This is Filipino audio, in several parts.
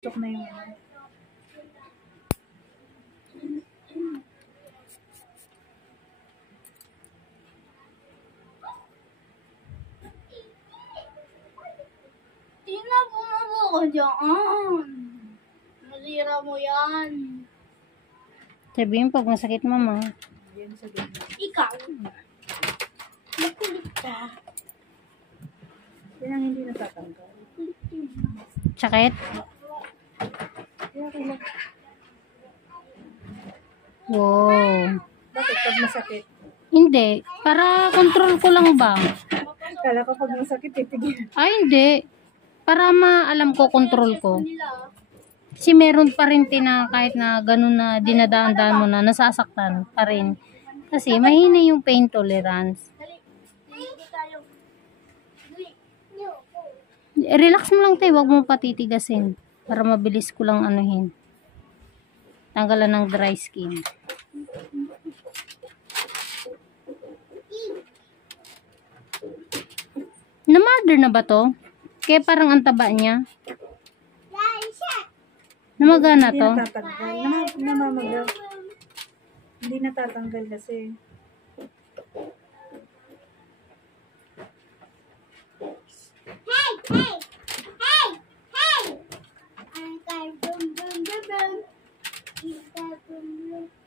Tok na yung ano. Tina, bumabo ka dyan. Masira mo yan. Sabihin pag masakit, mama. Yan sa ganyan. Ikaw. Makulit ka. Yan ang hindi natatanggal. Sakit? Kaya kailan. Wow. Bakit pag masakit? Hindi. Para control ko lang ba? Kala ko pag masakit, titigil. Ay, hindi. Para maalam ko, control ko. Nila. Kasi meron pa rin na kahit na ganun na dinadaan-daan mo na, nasasaktan pa rin. Kasi mahina yung pain tolerance. Dali. Hindi tayo. Dali. Relax mo lang tayo, wag mo patitigasin. Para mabilis ko lang anuhin. Tanggalan ng dry skin. Na-murder na ba to? Kaya parang ang taba niya. Namagana Hindi to? natatanggal. Namamaga. Hindi natatanggal kasi.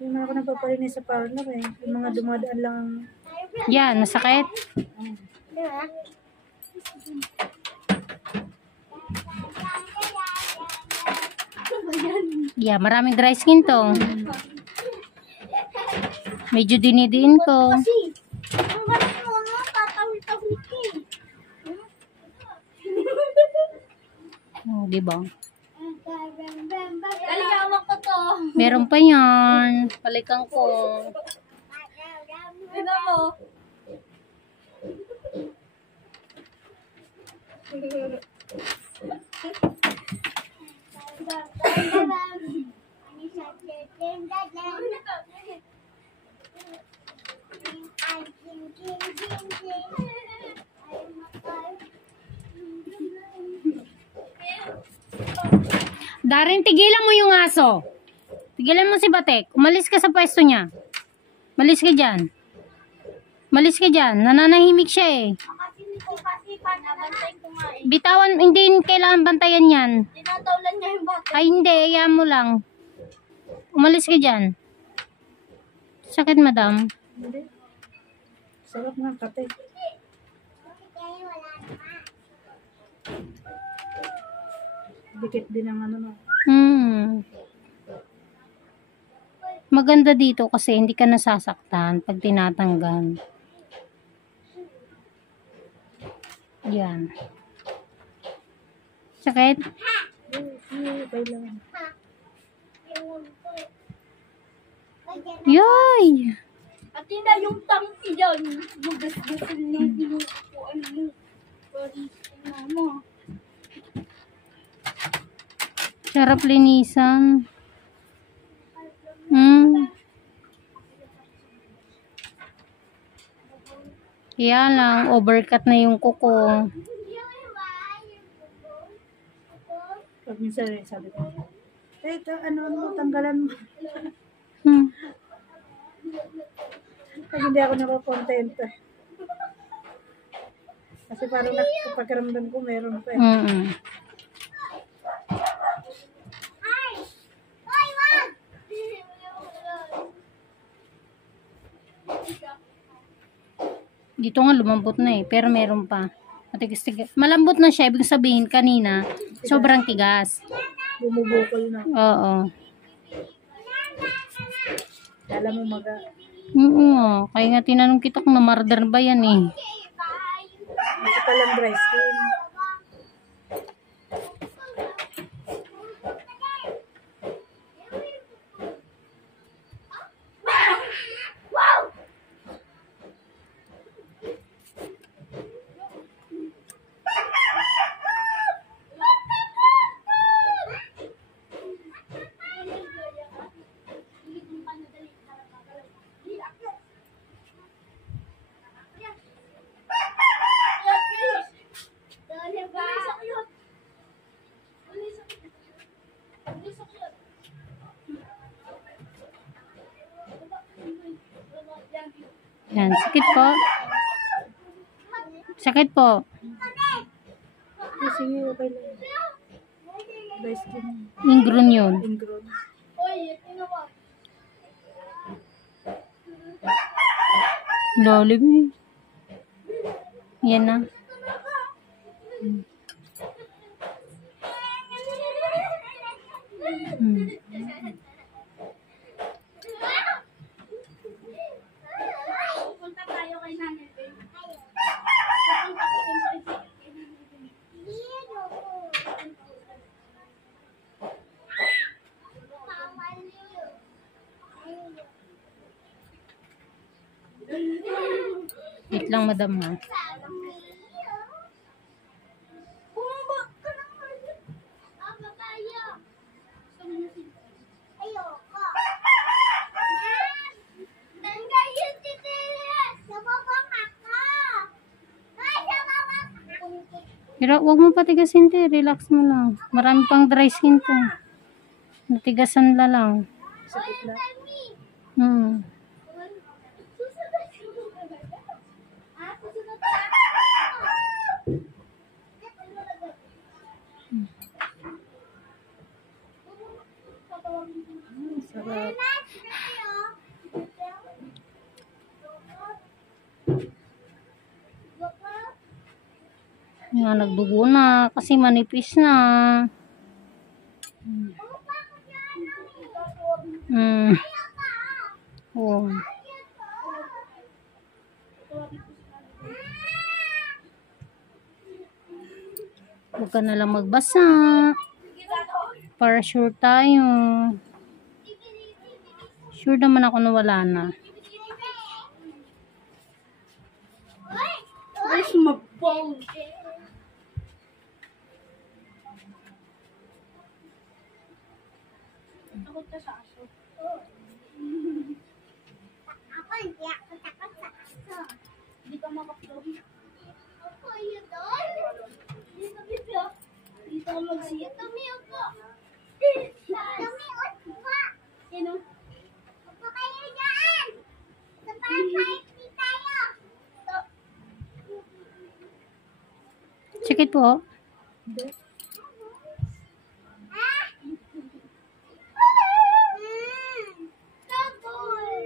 Yung mga ako nagpapalinis sa parlor eh. Yung mga dumadaan lang ang... Yan, masakit. Yeah, maraming dry skin to. Medyo dinidiin ko. Kasi, ang galing mo, no? Tatawid-tawid ka eh. Oh, di ba? Dali, hawak ko to. Meron pa yan. Balikan ko. Tignan mo. Darin, tigilan mo yung aso. Tigilan mo si Batek. Umalis ka sa pwesto niya. Malis ka dyan. Malis ka dyan. Nananahimik siya eh. Kasi panabantay ko nga eh. Bitawan, hindi kailangan bantayan yan. Tinatawlan niya yung bata. Ay hindi, hayaan mo lang. Umalis ka dyan. Sakit, madam. Hindi. Sarap ng kape. Dikit din ang ano na. Maganda dito kasi hindi ka nasasaktan pag tinatanggal. Yan. Sakit? Kailangan. Yoy! At na yung tangki dyan. Magasgasin niya yung upuan mo. Sorry, mama. Sarap linisan. Kaya lang, overcut na yung kuko. Pag minsan sabi ko, ano mo, tanggalan mo. Pag hindi ako nakakontento. Kasi parang nakapagkaramdam ko meron pa eh. Dito nga lumambot na eh, pero meron pa. Matigas-tigas. Malambot na siya, ibig sabihin kanina, sobrang tigas. Bumubukol na. Oo. Kala mo maga. Oo, kaya nga tinanong kita kung na-murder ba yan eh. Ito palang dry skin. Yan, sakit po. Sakit po. Sige, okay lang. Best din. Ingrown yun. Ingrown. Oy, tinawa. Lalim eh. Yan na. Hmm. Punta tayo kay Nanay Ben. Punta ko dun sa isip kay Nanay Ben. Wait lang, madam ha. Bumaba ka naman. Tayo. Ayoko. Nanggaya si Teres. Sababang ako. Ay, sababang ako. Pero wag mo patigasin, te. Relax mo lang. Marami pang dry skin to. Natigasan la lang. Sakit lang. Hmm. Sarap. Yan, nagdugo na. Kasi manipis na. Hmm. Oh. Huwag ka na lang magbasa. Para sure tayo. Sure naman ako na wala na. Ay, sumabaw. Takot ka sa aso. Ako hindi ako takot sa aso. Hindi ka makapag. Ako yun doon. Dito, Bibyo. Dito ka magsiya. Dumi ako. Dumi ako. Sino? Upo kayo dyan. Sa party tayo. Sakit po. Hindi. Ah? Sabon.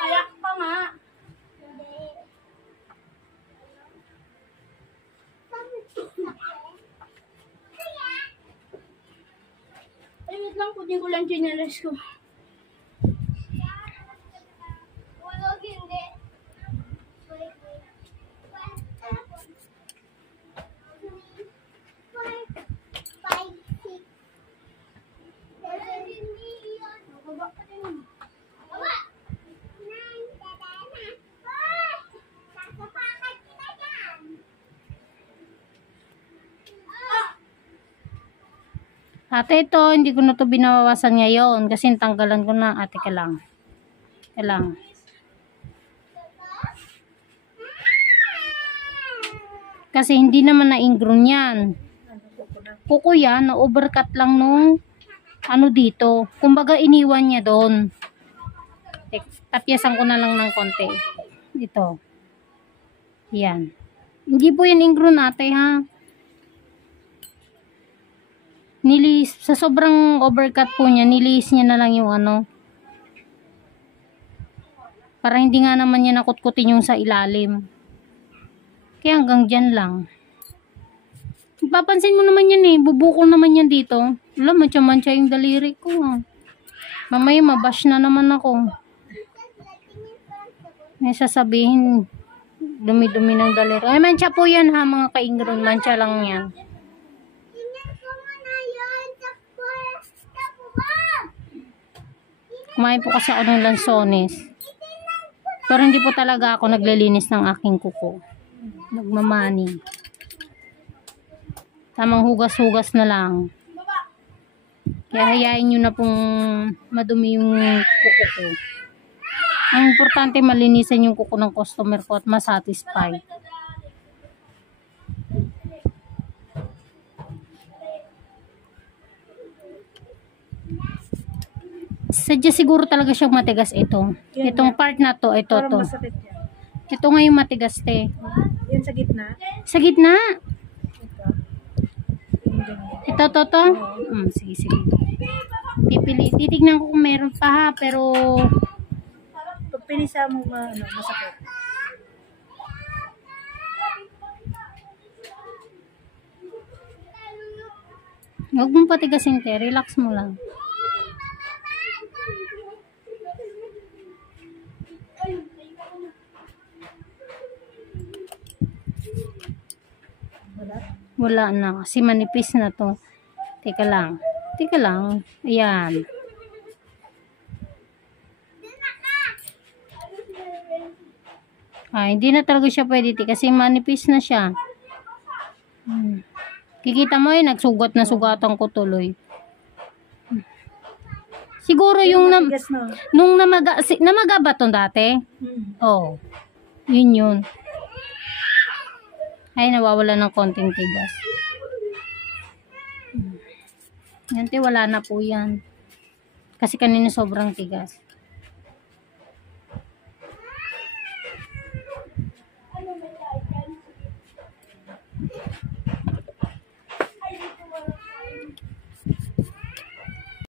Payak ka nga. Ay, wait lang. Kunin ko lang chinelas ko. Hulog hindi. Mababa ka din. Ate, ito, hindi ko na to binawasan ngayon kasi tanggalan ko na. Ate, ka lang. Ka lang. Kasi hindi naman na-ingrown yan. Kuko yan, na-overcut lang nung ano dito. Kumbaga, iniwan niya doon. Tapyasan ko na lang ng konti. Ito. Yan. Hindi po yan ingrown, ate, ha? Nilis, sa sobrang overcut po niya, nilis niya na lang yung ano. Para hindi nga naman niya nakutkutin yung sa ilalim. Kaya hanggang dyan lang. Papansin mo naman yan eh, bubukol naman yan dito. Wala, mancha-mancha yung daliri ko. Mamaya mabash na naman ako. May sasabihin, dumi-dumi ng daliri. Ay, mancha po yan ha, mga ka-ingrown. Mancha lang yan. Tingnan ko muna yun sa pwesto ko ba? Kumain po kasi ako ng lansones. Pero hindi po talaga ako naglilinis ng aking kuko. Nagmamani. Tamang hugas-hugas na lang. Kaya hayain nyo na pong madumi yung kuko ko. Ang importante malinisan yung kuko ng customer ko at masatisfy. Sadya siguro talaga siyang matigas ito. Itong part na to, ito Parang to. masakit yan. Ito nga yung matigas te. Yan sa gitna. Sa gitna. Ito. Yung ganyan. Ito to. Sige, sige. Pipili. Titignan ko kung meron pa ha, pero Pag pinisa mo, masakit. huwag mong patigasin te. Relax mo lang. Wala. Wala na. Kasi manipis na to. Teka lang. Teka lang. Ayan. Hindi na talaga siya pwede te. Kasi manipis na siya. Kikita mo nagsugat na sugatan ko tuloy. Siguro yung Matigas na. nung namaga ba to dati? Oh. Yun yun. Ay, nawawala ng konting tigas. Yan te, wala na po yan. Kasi kanina sobrang tigas.